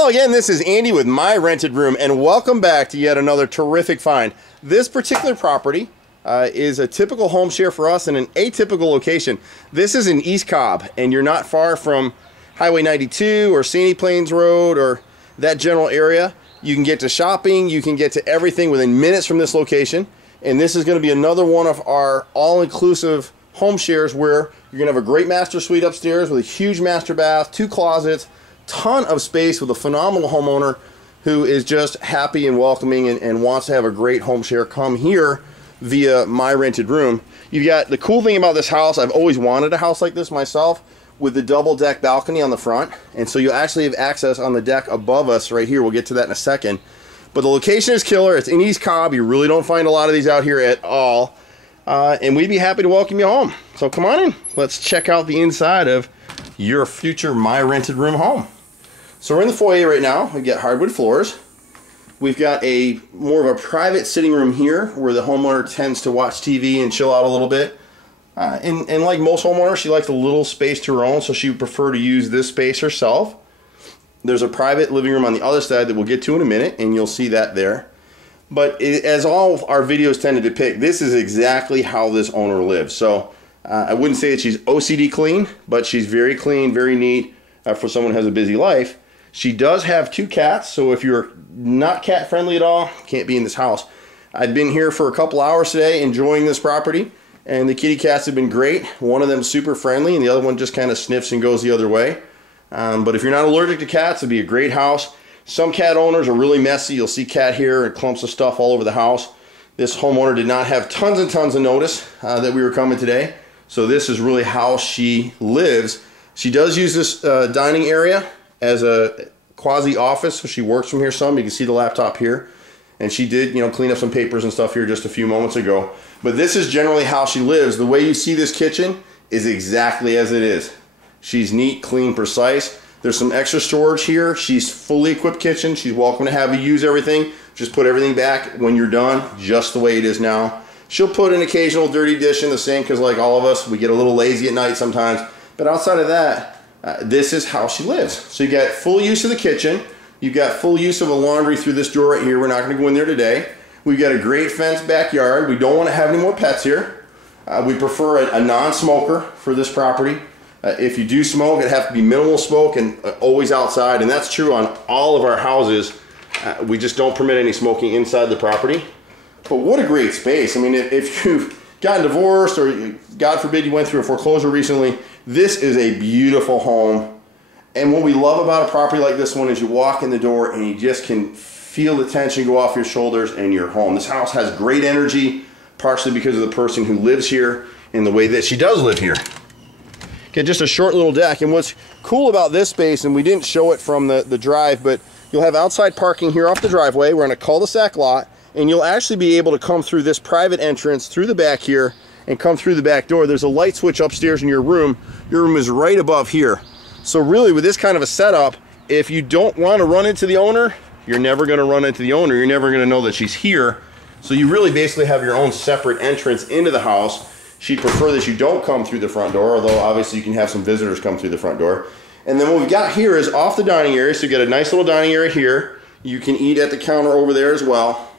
Hello again, this is Andy with My Rented Room, and welcome back to yet another terrific find. This particular property is a typical home share for us in an atypical location. This is in East Cobb, and you're not far from Highway 92 or Sandy Plains Road or that general area. You can get to shopping, you can get to everything within minutes from this location, and this is going to be another one of our all-inclusive home shares where you're going to have a great master suite upstairs with a huge master bath, 2 closets, ton of space with a phenomenal homeowner who is just happy and welcoming and wants to have a great home share. Come here via My Rented Room. You've got the cool thing about this house, I've always wanted a house like this myself with the double deck balcony on the front, and so you actually have access on the deck above us right here. We'll get to that in a second. But the location is killer. It's in East Cobb. You really don't find a lot of these out here at all. And we'd be happy to welcome you home. So come on in. Let's check out the inside of your future My Rented Room home. So we're in the foyer right now. We've got hardwood floors. We've got a more of a private sitting room here where the homeowner tends to watch TV and chill out a little bit. And like most homeowners, she likes a little space to her own, so she would prefer to use this space herself. There's a private living room on the other side that we'll get to in a minute, and you'll see that there. But as all our videos tend to depict, this is exactly how this owner lives. So I wouldn't say that she's OCD clean, but she's very clean, very neat for someone who has a busy life. She does have 2 cats, so if you're not cat friendly at all, can't be in this house. I've been here for a couple hours today enjoying this property, and the kitty cats have been great. One of them super friendly, and the other one just kind of sniffs and goes the other way. But if you're not allergic to cats, it'd be a great house. Some cat owners are really messy. You'll see cat hair and clumps of stuff all over the house. This homeowner did not have tons and tons of notice that we were coming today, so this is really how she lives. She does use this dining area as a quasi office, so she works from here some. You can see the laptop here, and she did, clean up some papers and stuff here just a few moments ago. But this is generally how she lives. The way you see this kitchen is exactly as it is. She's neat, clean, precise. There's some extra storage here. She's fully equipped kitchen. She's welcome to have you use everything. Just put everything back when you're done, just the way it is now. She'll put an occasional dirty dish in the sink because, like all of us, we get a little lazy at night sometimes. But outside of that, this is how she lives. So you got full use of the kitchen. You've got full use of a laundry through this door right here. We're not going to go in there today. We've got a great fenced backyard. We don't want to have any more pets here. We prefer a non-smoker for this property. If you do smoke, it'd have to be minimal smoke and always outside, and that's true on all of our houses. We just don't permit any smoking inside the property. But what a great space. I mean, if you've gotten divorced or God forbid you went through a foreclosure recently, this is a beautiful home. And what we love about a property like this one is you walk in the door and you just can feel the tension go off your shoulders and you're home. This house has great energy, partially because of the person who lives here and the way that she does live here. Okay, just a short little deck. And what's cool about this space, and we didn't show it from the drive, but you'll have outside parking here off the driveway. We're on a cul-de-sac lot, and you'll actually be able to come through this private entrance through the back here and come through the back door. There's a light switch upstairs in your room. Your room is right above here. So really, with this kind of a setup, if you don't want to run into the owner, you're never going to run into the owner. You're never going to know that she's here. So you really basically have your own separate entrance into the house. She'd prefer that you don't come through the front door, although obviously you can have some visitors come through the front door. And then what we've got here is off the dining area. So you got a nice little dining area here. You can eat at the counter over there as well.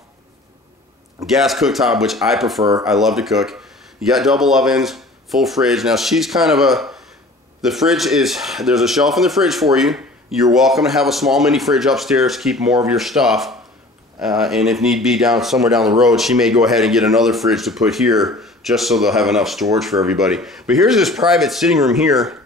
Gas cooktop, which I prefer. I love to cook. You got double ovens, full fridge. Now she's kind of the fridge is, there's a shelf in the fridge for you. You're welcome to have a small mini fridge upstairs to keep more of your stuff. And if need be somewhere down the road, she may go ahead and get another fridge to put here just so they'll have enough storage for everybody. But here's this private sitting room here.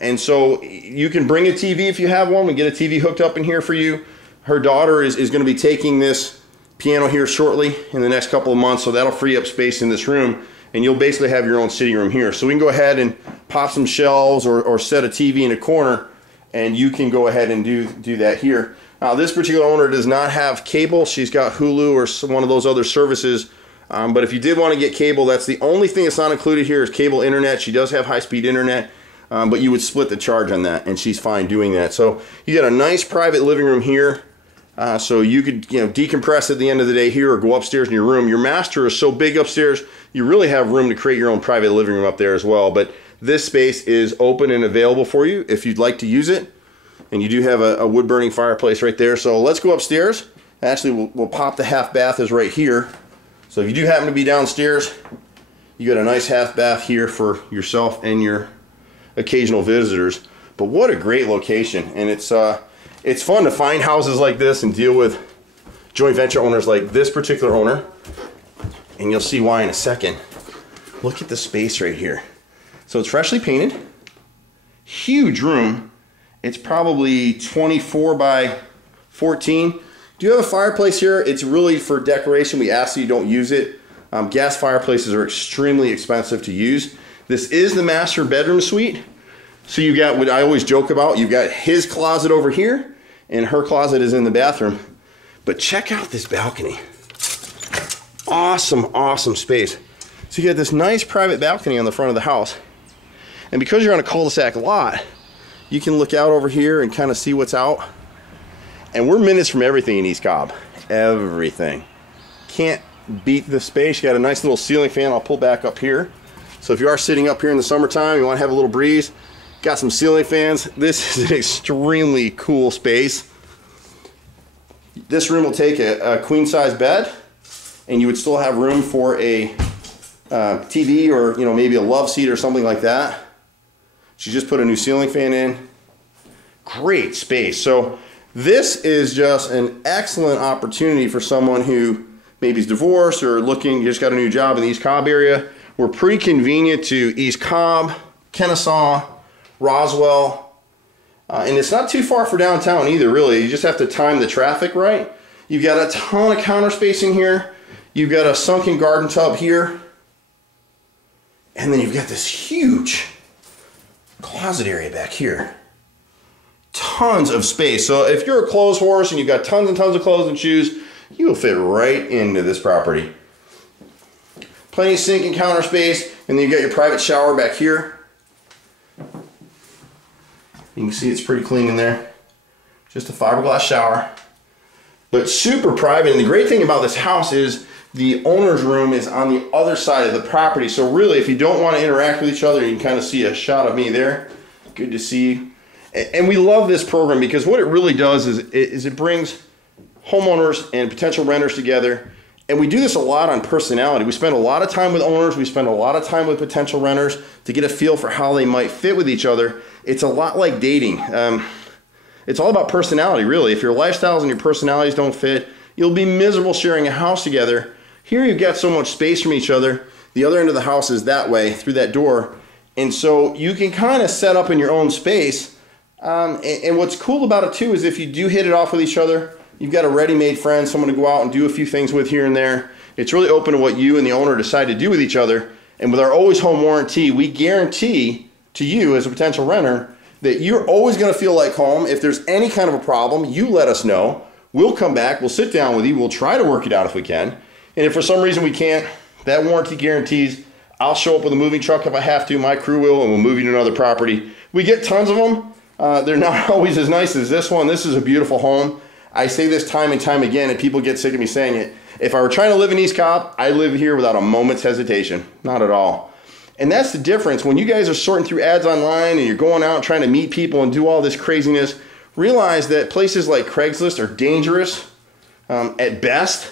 And so you can bring a TV if you have one. We get a TV hooked up in here for you. Her daughter is going to be taking this piano here shortly in the next couple of months, so that'll free up space in this room. And you'll basically have your own sitting room here. So we can go ahead and pop some shelves or set a TV in a corner, and you can go ahead and do that here. Now this particular owner does not have cable. She's got Hulu or one of those other services. But if you did want to get cable, that's the only thing that's not included here is cable internet. She does have high-speed internet, but you would split the charge on that, and she's fine doing that. So you got a nice private living room here. So you could decompress at the end of the day here or go upstairs in your room. Your master is so big upstairs, you really have room to create your own private living room up there as well. But this space is open and available for you if you'd like to use it. And you do have a wood burning fireplace right there. So let's go upstairs. Actually, we'll pop the half bath is right here. So if you do happen to be downstairs, you got a nice half bath here for yourself and your occasional visitors. But what a great location. And it's fun to find houses like this and deal with joint venture owners like this particular owner. And you'll see why in a second. Look at the space right here. So it's freshly painted. Huge room. It's probably 24 by 14. Do you have a fireplace here? It's really for decoration. We ask that you don't use it. Gas fireplaces are extremely expensive to use. This is the master bedroom suite. So you got what I always joke about. You've got his closet over here, and her closet is in the bathroom. But check out this balcony. Awesome, awesome space. So you got this nice private balcony on the front of the house. And because you're on a cul-de-sac lot, you can look out over here and kind of see what's out. And we're minutes from everything in East Cobb. Everything. Can't beat the space. You got a nice little ceiling fan. I'll pull back up here. So if you are sitting up here in the summertime, you want to have a little breeze, got some ceiling fans. This is an extremely cool space. This room will take a queen size bed, and you would still have room for a TV or maybe a love seat or something like that. She just put a new ceiling fan in. Great space. So this is just an excellent opportunity for someone who maybe is divorced or looking, just got a new job in the East Cobb area. We're pretty convenient to East Cobb, Kennesaw, Roswell, and it's not too far for downtown either, really. You just have to time the traffic right. You've got a ton of counter spacing here. You've got a sunken garden tub here. And then you've got this huge closet area back here. Tons of space. So if you're a clothes horse and you've got tons and tons of clothes and shoes, you will fit right into this property. Plenty of sink and counter space, and then you've got your private shower back here. You can see it's pretty clean in there. Just a fiberglass shower, but super private. And the great thing about this house is the owner's room is on the other side of the property. So really, if you don't want to interact with each other, you can kind of see a shot of me there. Good to see you. And we love this program because what it really does is it brings homeowners and potential renters together. And we do this a lot on personality. We spend a lot of time with owners. We spend a lot of time with potential renters to get a feel for how they might fit with each other. It's a lot like dating. It's all about personality, really. If your lifestyles and your personalities don't fit, you'll be miserable sharing a house together. Here you've got so much space from each other. The other end of the house is that way, through that door. And so you can kind of set up in your own space. And what's cool about it, too, is if you do hit it off with each other, you've got a ready-made friend, someone to go out and do a few things with here and there. It's really open to what you and the owner decide to do with each other. And with our always home warranty, we guarantee to you as a potential renter that you're always going to feel like home. If there's any kind of a problem, you let us know. We'll come back. We'll sit down with you. We'll try to work it out if we can. And if for some reason we can't, that warranty guarantees I'll show up with a moving truck if I have to. My crew will, and we'll move you to another property. We get tons of them. They're not always as nice as this one. This is a beautiful home. I say this time and time again, and people get sick of me saying it. If I were trying to live in East Cobb, I live here without a moment's hesitation. Not at all. And that's the difference. When you guys are sorting through ads online and you're going out and trying to meet people and do all this craziness, realize that places like Craigslist are dangerous at best.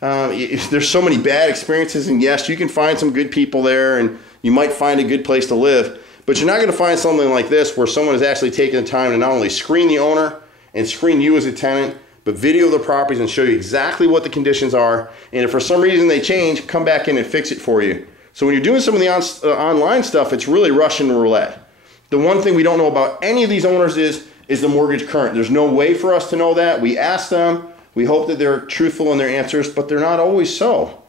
There's so many bad experiences, and yes, you can find some good people there and you might find a good place to live, but you're not going to find something like this where someone has actually taken the time to not only screen the owner and screen you as a tenant, but video the properties and show you exactly what the conditions are. And if for some reason they change, come back in and fix it for you. So when you're doing some of the online stuff, it's really Russian roulette. The one thing we don't know about any of these owners is the mortgage current. There's no way for us to know that. We ask them. We hope that they're truthful in their answers, but they're not always so.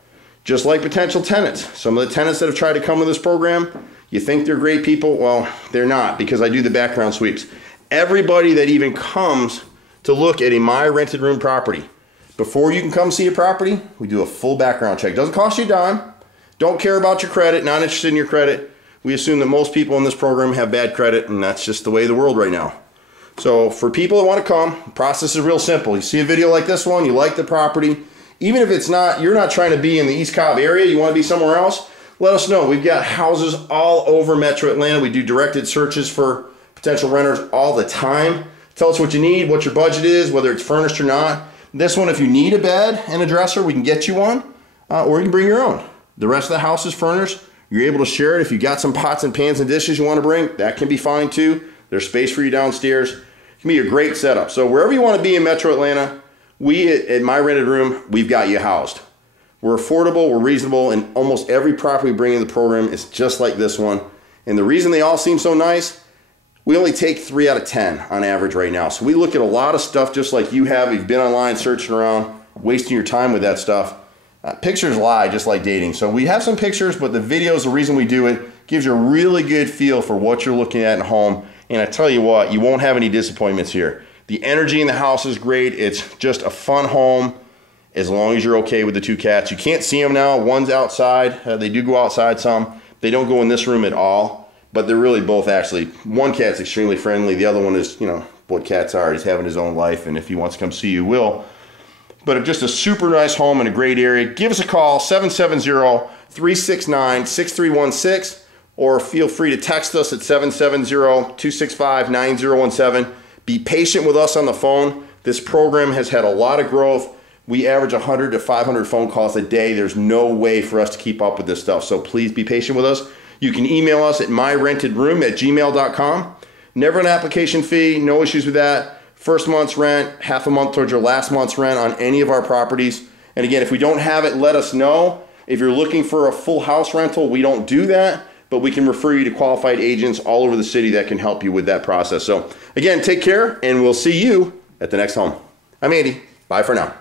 Just like potential tenants. Some of the tenants that have tried to come to this program, you think they're great people. Well, they're not, because I do the background sweeps. Everybody that even comes to look at a MyRENTEDroom property, before you can come see a property, we do a full background check. Doesn't cost you a dime. Don't care about your credit, not interested in your credit. We assume that most people in this program have bad credit, and that's just the way of the world right now. So for people that want to come, the process is real simple. You see a video like this one, you like the property, even if it's not, you're not trying to be in the East Cobb area, you want to be somewhere else, let us know. We've got houses all over Metro Atlanta. We do directed searches for potential renters all the time Tell us what you need, what your budget is, whether it's furnished or not. This one, if you need a bed and a dresser, we can get you one, or you can bring your own. The rest of the house is furnished. You're able to share it. If you got some pots and pans and dishes you want to bring, that can be fine too. There's space for you downstairs. It can be a great setup. So wherever you want to be in Metro Atlanta, we at My Rented Room, we've got you housed. We're affordable, we're reasonable, and almost every property we bring in the program is just like this one. And the reason they all seem so nice, we only take 3 out of 10 on average right now. So we look at a lot of stuff just like you have. You've been online searching around, wasting your time with that stuff. Pictures lie, just like dating. So we have some pictures, but the video is the reason we do it. Gives you a really good feel for what you're looking at in home. And I tell you what, you won't have any disappointments here. The energy in the house is great. It's just a fun home as long as you're okay with the 2 cats. You can't see them now. One's outside. They do go outside some. They don't go in this room at all, but they're really both actually. One cat's extremely friendly. The other one is, you know, what cats are. He's having his own life, and if he wants to come see you, will. But just a super nice home in a great area. Give us a call, 770-369-6316, or feel free to text us at 770-265-9017. Be patient with us on the phone. This program has had a lot of growth. We average 100 to 500 phone calls a day. There's no way for us to keep up with this stuff, so please be patient with us. You can email us at myrentedroom@gmail.com. Never an application fee, no issues with that. First month's rent, half a month towards your last month's rent on any of our properties. And again, if we don't have it, let us know. If you're looking for a full house rental, we don't do that, but we can refer you to qualified agents all over the city that can help you with that process. So again, take care, and we'll see you at the next home. I'm Andy. Bye for now.